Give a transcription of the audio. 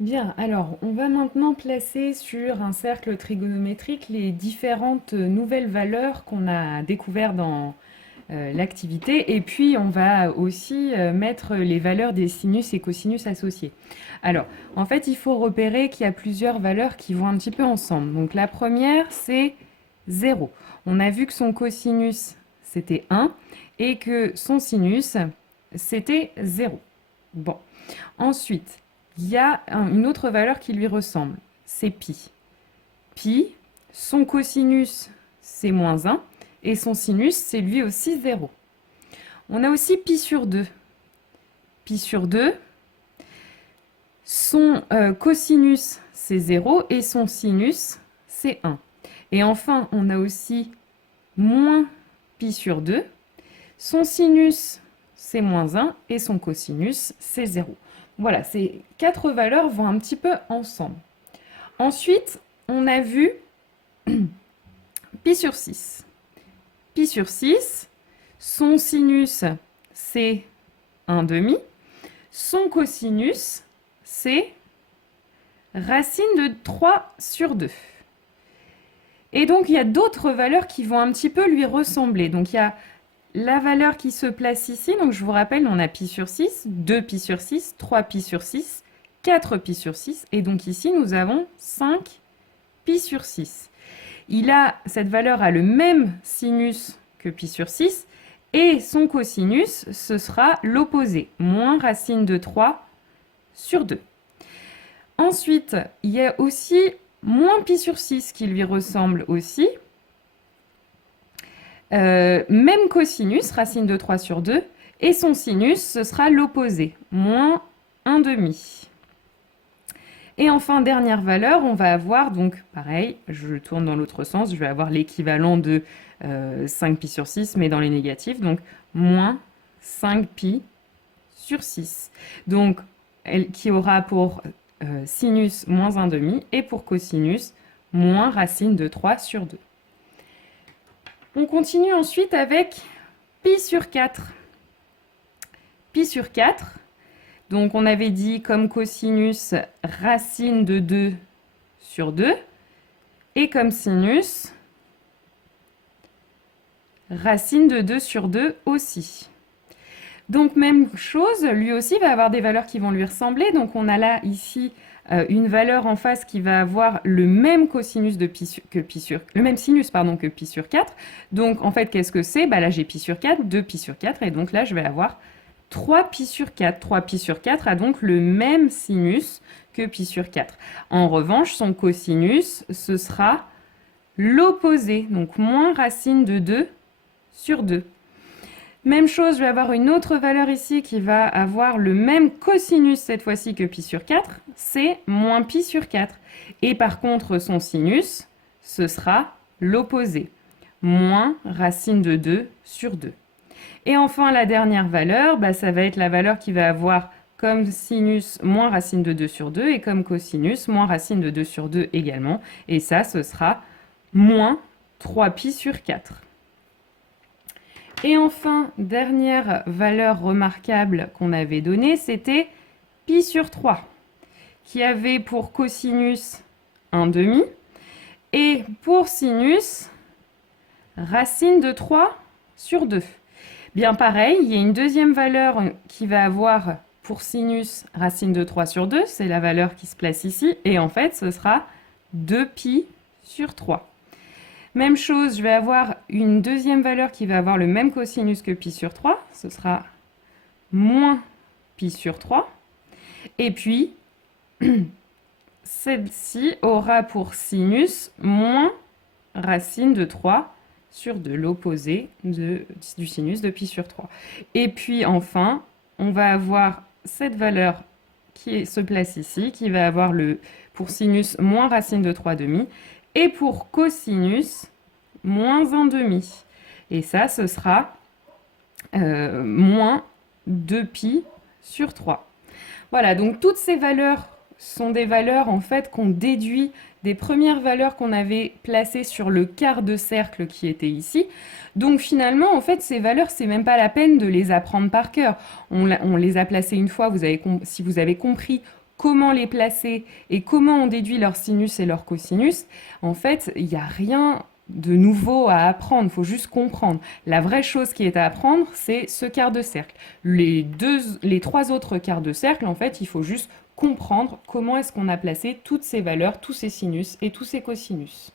Bien, alors on va maintenant placer sur un cercle trigonométrique les différentes nouvelles valeurs qu'on a découvertes dans l'activité et puis on va aussi mettre les valeurs des sinus et cosinus associés. Alors, en fait, il faut repérer qu'il y a plusieurs valeurs qui vont un petit peu ensemble. Donc la première, c'est 0. On a vu que son cosinus, c'était 1 et que son sinus, c'était 0. Bon. Ensuite, il y a une autre valeur qui lui ressemble, c'est pi. Pi, son cosinus, c'est moins 1, et son sinus, c'est lui aussi 0. On a aussi pi sur 2. Pi sur 2, son cosinus, c'est 0, et son sinus, c'est 1. Et enfin, on a aussi moins pi sur 2. Son sinus, c'est moins 1, et son cosinus, c'est 0. Voilà, ces quatre valeurs vont un petit peu ensemble. Ensuite, on a vu pi sur 6. Pi sur 6, son sinus, c'est 1 demi. Son cosinus, c'est racine de 3 sur 2. Et donc, il y a d'autres valeurs qui vont un petit peu lui ressembler. Donc, il y a la valeur qui se place ici. Donc, je vous rappelle, on a pi sur 6, 2 pi sur 6, 3 pi sur 6, 4 pi sur 6. Et donc, ici, nous avons 5 pi sur 6. Cette valeur a le même sinus que pi sur 6. Et son cosinus, ce sera l'opposé, moins racine de 3 sur 2. Ensuite, il y a aussi moins pi sur 6 qui lui ressemble aussi. Même cosinus, racine de 3 sur 2. Et son sinus, ce sera l'opposé, moins 1 demi. Et enfin, dernière valeur, on va avoir, donc pareil, je tourne dans l'autre sens, je vais avoir l'équivalent de 5pi sur 6, mais dans les négatifs, donc moins 5pi sur 6. Donc, qui aura pour sinus moins 1 demi et pour cosinus moins racine de 3 sur 2. On continue ensuite avec pi sur 4. Pi sur 4, donc on avait dit comme cosinus racine de 2 sur 2 et comme sinus racine de 2 sur 2 aussi. Donc même chose, lui aussi va avoir des valeurs qui vont lui ressembler. Donc on a là ici une valeur en face qui va avoir le même cosinus le même sinus que pi sur 4. Donc en fait qu'est-ce que c'est? Là j'ai pi sur 4, 2 pi sur 4 et donc là je vais avoir 3 pi sur 4. 3 pi sur 4 a donc le même sinus que pi sur 4. En revanche, son cosinus, ce sera l'opposé, donc moins racine de 2 sur 2. Même chose, je vais avoir une autre valeur ici qui va avoir le même cosinus cette fois-ci que pi sur 4, c'est moins pi sur 4. Et par contre, son sinus, ce sera l'opposé, moins racine de 2 sur 2. Et enfin, la dernière valeur, ça va être la valeur qui va avoir comme sinus moins racine de 2 sur 2 et comme cosinus moins racine de 2 sur 2 également. Et ça, ce sera moins 3pi sur 4. Et enfin, dernière valeur remarquable qu'on avait donnée, c'était pi sur 3, qui avait pour cosinus 1 demi et pour sinus racine de 3 sur 2. Bien pareil, il y a une deuxième valeur qui va avoir pour sinus racine de 3 sur 2, c'est la valeur qui se place ici, et en fait ce sera 2pi sur 3. Même chose, je vais avoir une deuxième valeur qui va avoir le même cosinus que pi sur 3, ce sera moins pi sur 3. Et puis, celle-ci aura pour sinus moins racine de 3 sur 2, l'opposé du sinus de pi sur 3. Et puis enfin, on va avoir cette valeur qui se place ici, qui va avoir pour sinus moins racine de 3 demi, et pour cosinus, moins 1 demi. Et ça, ce sera moins 2pi sur 3. Voilà, donc toutes ces valeurs sont des valeurs en fait qu'on déduit des premières valeurs qu'on avait placées sur le quart de cercle qui était ici. Donc finalement, en fait, ces valeurs, c'est même pas la peine de les apprendre par cœur. On les a placées une fois, si vous avez compris comment les placer et comment on déduit leur sinus et leur cosinus, en fait, il n'y a rien de nouveau à apprendre, il faut juste comprendre. La vraie chose qui est à apprendre, c'est ce quart de cercle. Les trois autres quarts de cercle, en fait, il faut juste comprendre comment est-ce qu'on a placé toutes ces valeurs, tous ces sinus et tous ces cosinus.